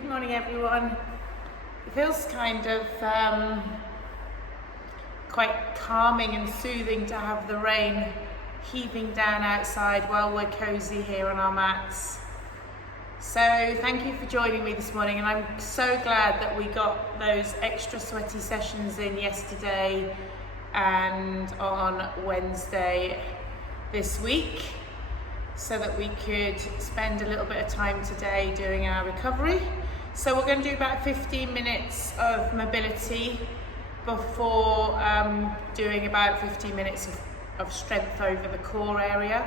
Good morning, everyone. It feels kind of quite calming and soothing to have the rain heaving down outside while we're cozy here on our mats. So thank you for joining me this morning, and I'm so glad that we got those extra sweaty sessions in yesterday and on Wednesday this week, so that we could spend a little bit of time today doing our recovery. So we're going to do about 15 minutes of mobility before doing about 15 minutes of strength over the core area.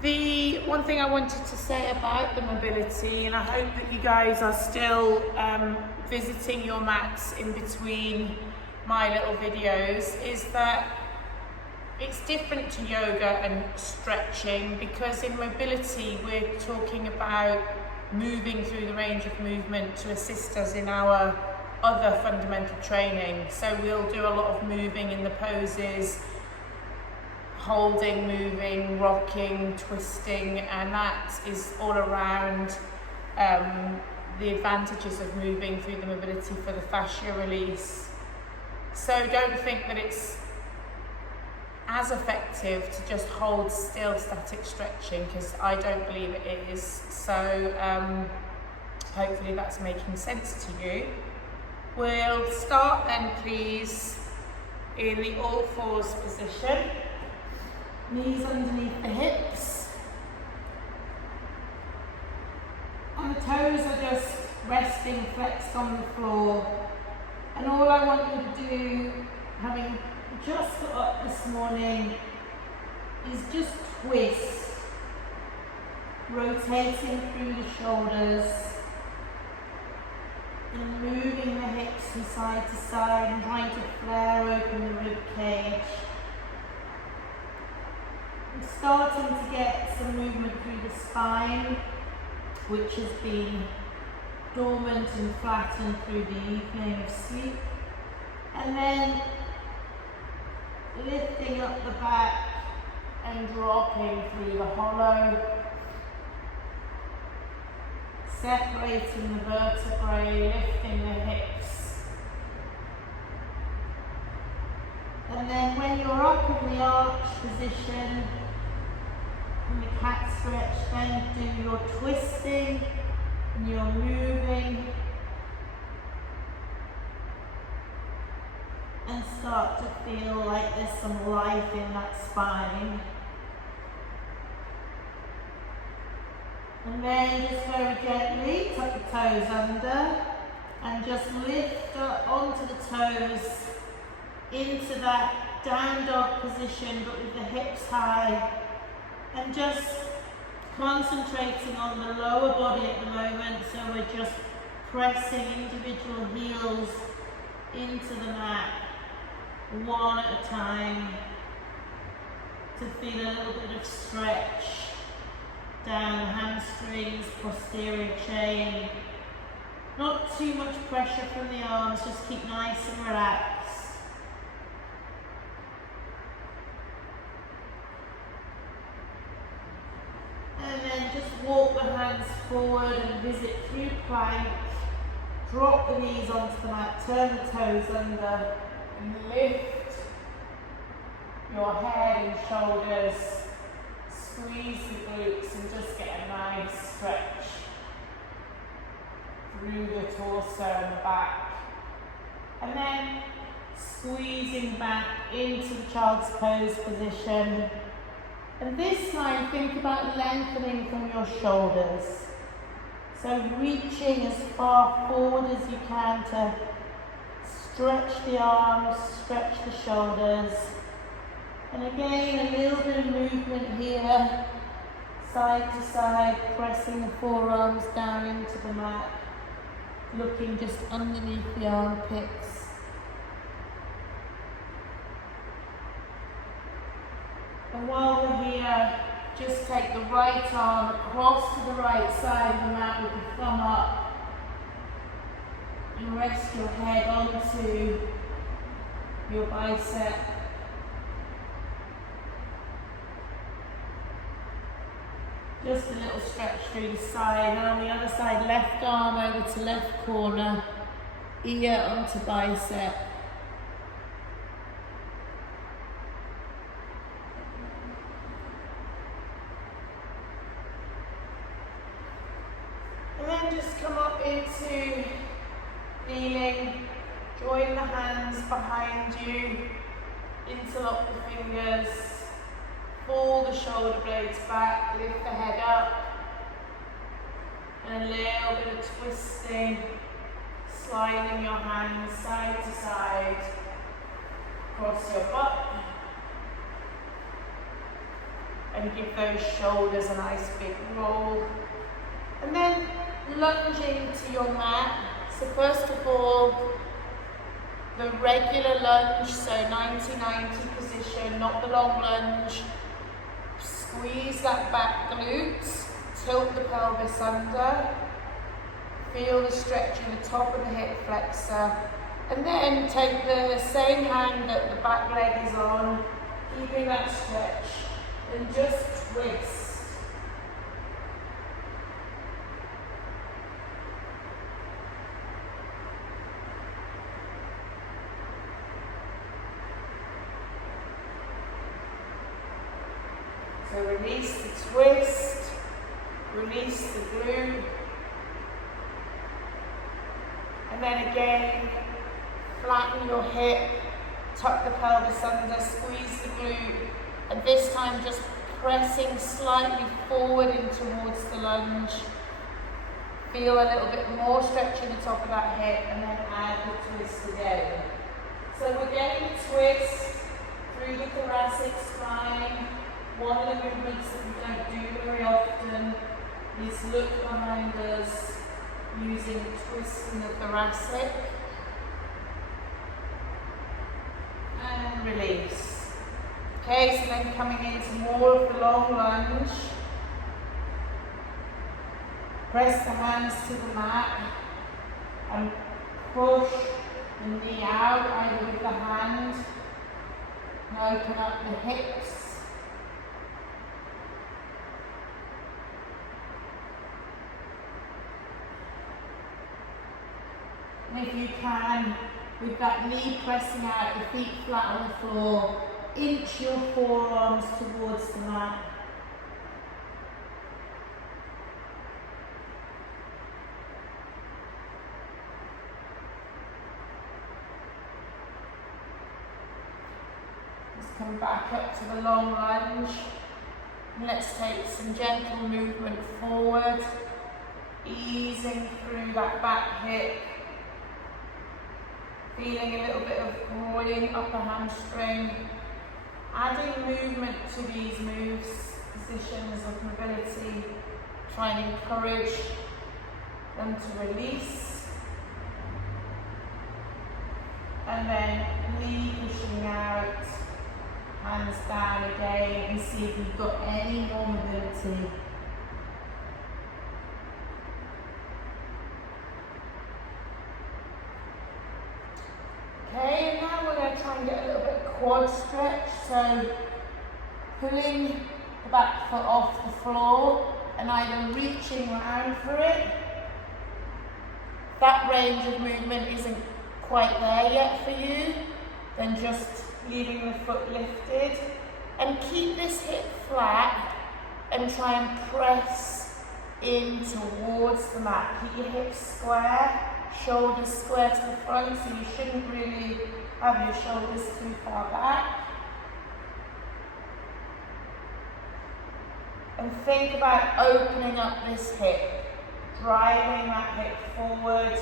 The one thing I wanted to say about the mobility, and I hope that you guys are still visiting your mats in between my little videos, is that it's different to yoga and stretching, because in mobility we're talking about moving through the range of movement to assist us in our other fundamental training. So we'll do a lot of moving in the poses, holding, moving, rocking, twisting, and that is all around the advantages of moving through the mobility for the fascia release. So don't think that it's as effective to just hold still static stretching, because I don't believe it is. So hopefully that's making sense to you. We'll start then, please, in the all fours position. Knees underneath the hips. And the toes are just resting, flexed on the floor. And all I want you to do, having just got up this morning, is just twist, rotating through the shoulders and moving the hips from side to side and trying to flare open the rib cage. And starting to get some movement through the spine, which has been dormant and flattened through the evening of sleep. And then lifting up the back and dropping through the hollow, separating the vertebrae, lifting the hips. And then when you're up in the arch position, in the cat stretch, then do your twisting and your moving, and start to feel like there's some life in that spine. And then just very gently tuck the toes under and just lift up onto the toes into that down dog position, but with the hips high, and just concentrating on the lower body at the moment. So we're just pressing individual heels into the mat, one at a time, to feel a little bit of stretch down the hamstrings, posterior chain. Not too much pressure from the arms, just keep nice and relaxed. And then just walk the hands forward and visit through plank. Drop the knees onto the mat, turn the toes under, and lift your head and shoulders. Squeeze the glutes and just get a nice stretch through the torso and the back. And then squeezing back into the child's pose position. And this time, think about lengthening from your shoulders. So reaching as far forward as you can to stretch the arms, stretch the shoulders. And again, a little bit of movement here, side to side, pressing the forearms down into the mat, looking just underneath the armpits. And while we're here, just take the right arm across to the right side of the mat with the thumb up, and rest your head onto your bicep. Just a little stretch through the side, and on the other side, left arm over to left corner, ear onto bicep. And then just come up into kneeling, join the hands behind you, interlock the fingers, pull the shoulder blades back, lift the head up, and a little bit of twisting, sliding your hands side to side, across your butt, and give those shoulders a nice big roll. And then lunging to your mat. So first of all, the regular lunge, so 90-90 position, not the long lunge. Squeeze that back glute, tilt the pelvis under, feel the stretch in the top of the hip flexor, and then take the same hand that the back leg is on, keeping that stretch, and just twist. So release the twist, release the glute, and then again, flatten your hip, tuck the pelvis under, squeeze the glute, and this time just pressing slightly forward in towards the lunge. Feel a little bit more stretch in the top of that hip, and then add the twist again. So we're getting a twist through the thoracic spine. One of the movements that we don't do very often is look behind us using twists in the thoracic. And release. Okay, so then coming into more of the long lunge. Press the hands to the mat and push the knee out, either with the hand, and open up the hips. And if you can, with that knee pressing out, the feet flat on the floor, inch your forearms towards the mat. Let's come back up to the long lunge. And let's take some gentle movement forward, easing through that back hip. Feeling a little bit of groin, upper hamstring. Adding movement to these moves, positions of mobility. Try and encourage them to release. And then knee pushing out, hands down again, and see if you've got any more mobility. Okay, and now we're going to try and get a little bit of quad stretch, so pulling the back foot off the floor and either reaching around for it. If that range of movement isn't quite there yet for you, then just leaving the foot lifted, and keep this hip flat and try and press in towards the mat. Keep your hips square. Shoulders square to the front, so you shouldn't really have your shoulders too far back. And think about opening up this hip, driving that hip forward.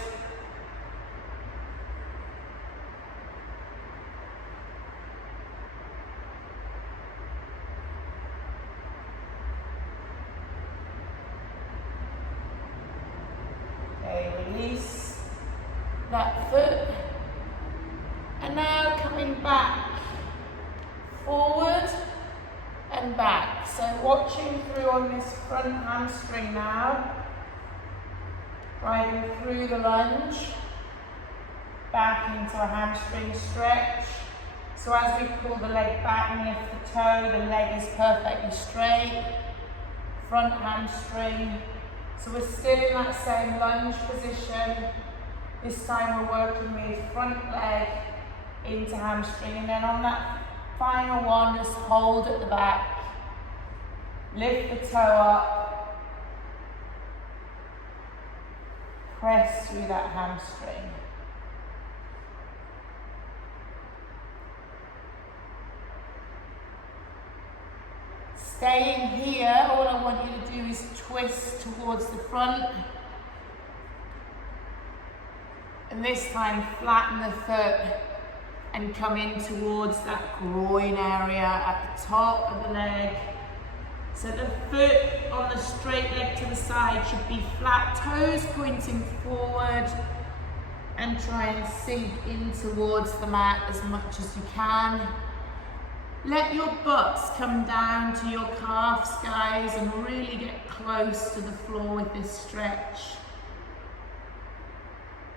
Okay, release that foot, and now coming back, forward and back. So watching through on this front hamstring now, driving through the lunge, back into a hamstring stretch. So as we pull the leg back and lift the toe, the leg is perfectly straight. front hamstring. So we're still in that same lunge position. This time we're working with front leg into hamstring, and then on that final one, just hold at the back, lift the toe up, press through that hamstring. Staying here, all I want you to do is twist towards the front. And this time flatten the foot and come in towards that groin area at the top of the leg. So the foot on the straight leg to the side should be flat, toes pointing forward, and try and sink in towards the mat as much as you can. Let your butts come down to your calves, guys, and really get close to the floor with this stretch.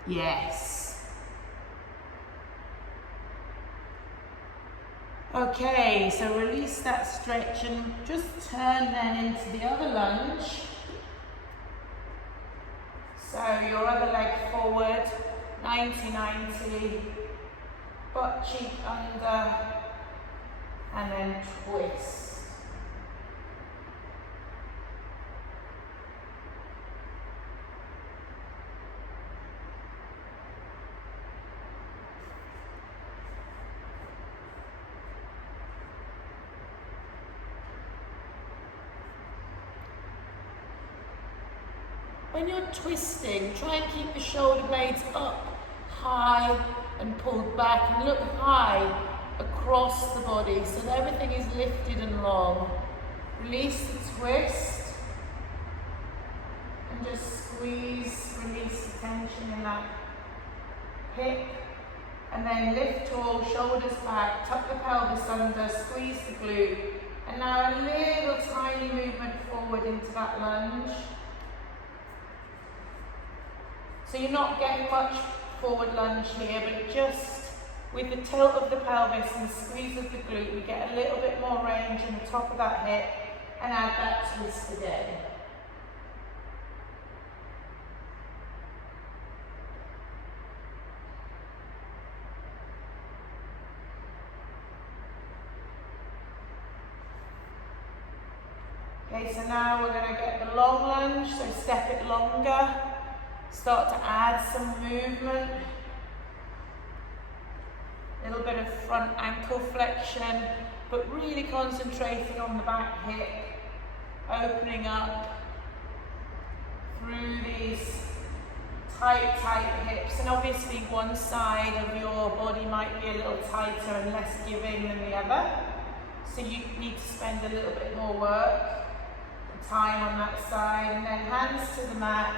Yes. Okay, so release that stretch and just turn then into the other lunge. So your other leg forward, 90-90, butt cheek under, and then twist. When you're twisting, try and keep the shoulder blades up high and pulled back, and look high across the body so that everything is lifted and long. Release the twist and just squeeze, release the tension in that hip, and then lift tall, shoulders back, tuck the pelvis under, squeeze the glute, and now a little tiny movement forward into that lunge. So you're not getting much forward lunge here, but just with the tilt of the pelvis and squeeze of the glute, we get a little bit more range in the top of that hip and add that twist again. Okay, so now we're going to get the long lunge, so step it longer, start to add some movement. A little bit of front ankle flexion, but really concentrating on the back hip, opening up through these tight hips. And obviously one side of your body might be a little tighter and less giving than the other. So you need to spend a little bit more work and time on that side. And then hands to the mat,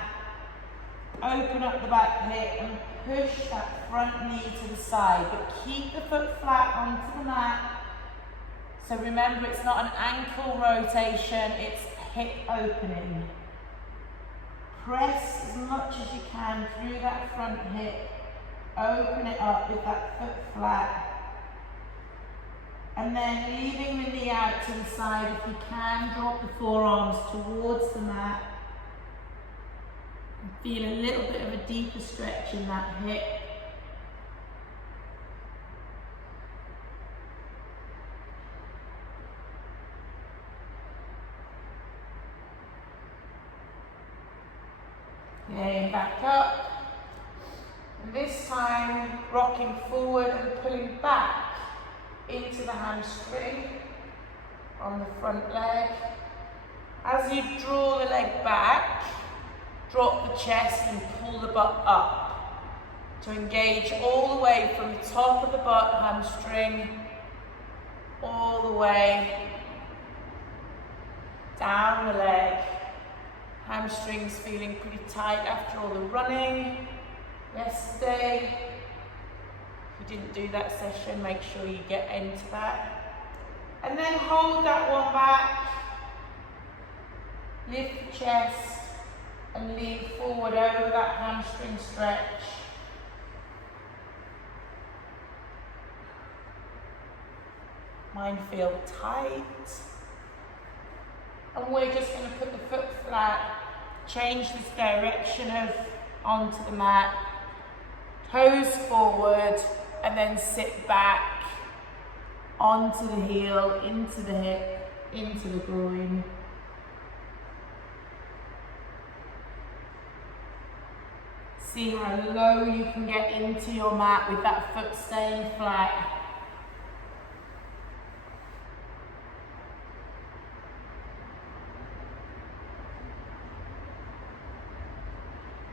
open up the back hip and push that front knee to the side, but keep the foot flat onto the mat. So remember, it's not an ankle rotation, it's hip opening. Press as much as you can through that front hip. Open it up with that foot flat. And then leaving the knee out to the side, if you can, drop the forearms towards the mat. Feel a little bit of a deeper stretch in that hip. Okay, back up. And this time, rocking forward and pulling back into the hamstring on the front leg. As you draw the leg back, drop the chest and pull the butt up to engage all the way from the top of the butt hamstring all the way down the leg. Hamstrings feeling pretty tight after all the running yesterday. If you didn't do that session, make sure you get into that. And then hold that one back, lift the chest, and lean forward over that hamstring stretch. Mine feel tight. And we're just going to put the foot flat, change this direction of onto the mat, toes forward, and then sit back onto the heel, into the hip, into the groin. See how low you can get into your mat with that foot staying flat.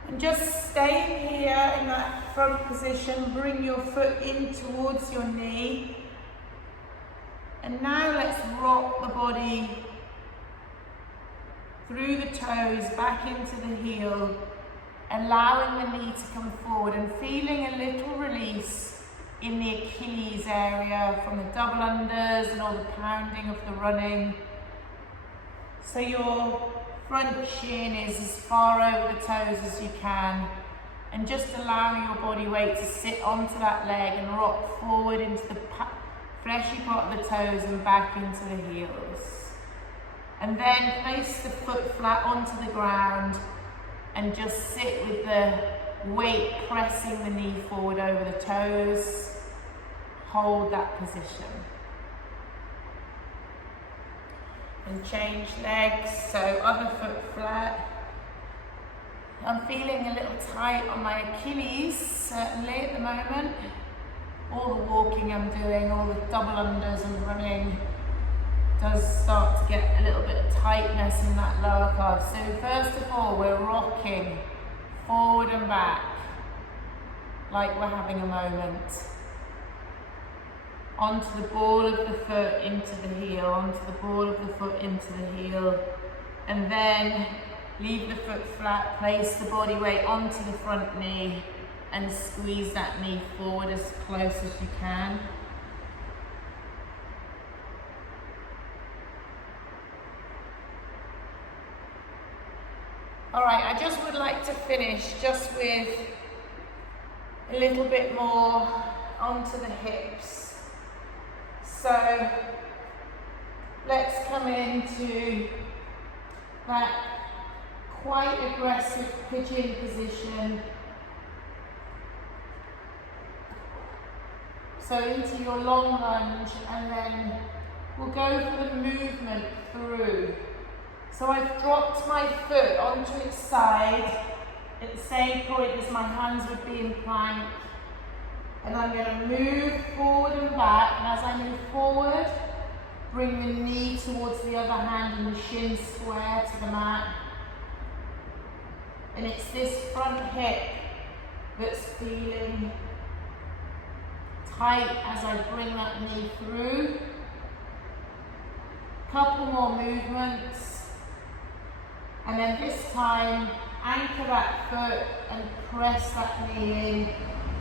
And just staying here in that front position, bring your foot in towards your knee. And now let's rock the body through the toes back into the heel, allowing the knee to come forward and feeling a little release in the Achilles area from the double unders and all the pounding of the running. So your front shin is as far over the toes as you can, and just allowing your body weight to sit onto that leg and rock forward into the fleshy part of the toes and back into the heels. And then place the foot flat onto the ground and just sit with the weight pressing the knee forward over the toes. Hold that position. And change legs, so other foot flat. I'm feeling a little tight on my Achilles, certainly at the moment. All the walking I'm doing, all the double unders and running does start to get a little bit of tightness in that lower calf. So first of all, we're rocking forward and back like we're having a moment. Onto the ball of the foot, into the heel, onto the ball of the foot, into the heel. And then leave the foot flat, place the body weight onto the front knee and squeeze that knee forward as close as you can. Alright, I just would like to finish just with a little bit more onto the hips. So let's come into that quite aggressive pigeon position. So into your long lunge, and then we'll go for the movement through. So I've dropped my foot onto its side at the same point as my hands would be in plank. And I'm going to move forward and back, and as I move forward, bring the knee towards the other hand and the shin square to the mat. And it's this front hip that's feeling tight as I bring that knee through. Couple more movements. And then this time, anchor that foot and press that knee in.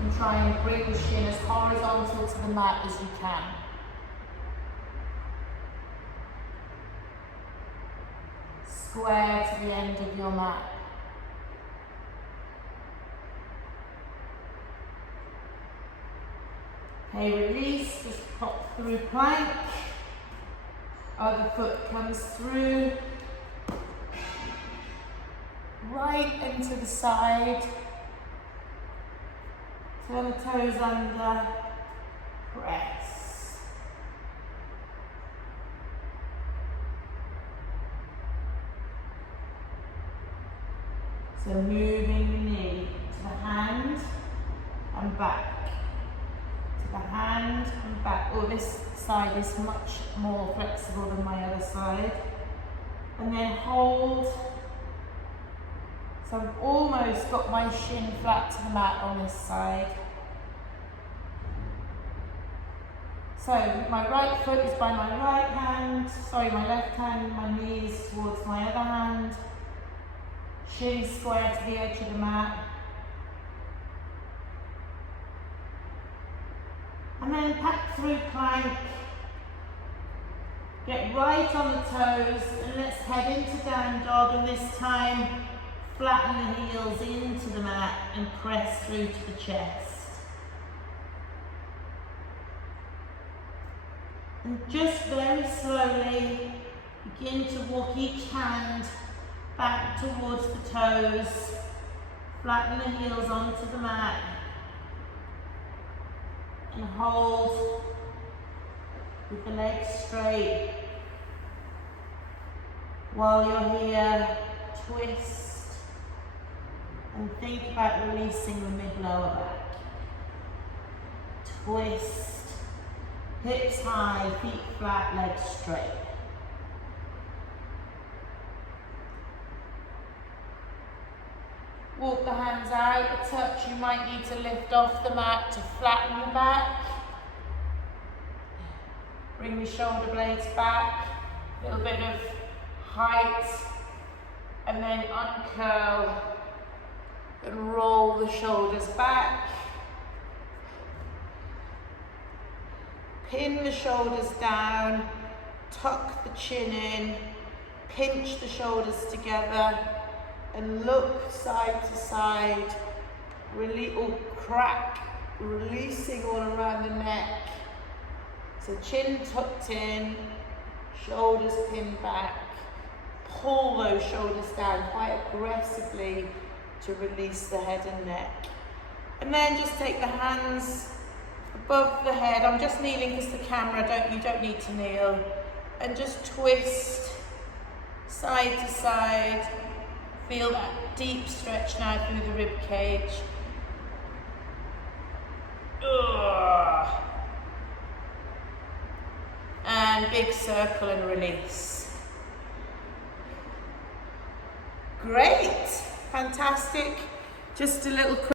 And try and bring the shin as horizontal to the mat as you can. Square to the end of your mat. Okay, release, just pop through plank. Other foot comes through. Right into the side. Turn the toes under, press. So moving the knee to the hand and back. To the hand and back. Oh, this side is much more flexible than my other side. And then hold. So I've almost got my shin flat to the mat on this side. So my right foot is by my right hand, my left hand, my knees towards my other hand. Shin square to the edge of the mat. And then pack through plank. Get right on the toes, and let's head into down dog, and this time flatten the heels into the mat and press through to the chest. And just very slowly Begin to walk each hand back towards the toes. Flatten the heels onto the mat. And hold with the legs straight. While you're here, twist and think about releasing the mid-lower back. Twist, hips high, feet flat, legs straight. Walk the hands out a touch. You might need to lift off the mat to flatten the back. Bring the shoulder blades back, a little bit of height, and then uncurl and roll the shoulders back. Pin the shoulders down, tuck the chin in, pinch the shoulders together, and look side to side, or crack, releasing all around the neck. So chin tucked in, shoulders pinned back. Pull those shoulders down quite aggressively to release the head and neck. And then just take the hands above the head. I'm just kneeling because the camera, you don't need to kneel. And just twist side to side. Feel that deep stretch now through the rib cage. Ugh. And big circle and release. Great, fantastic. Just a little quick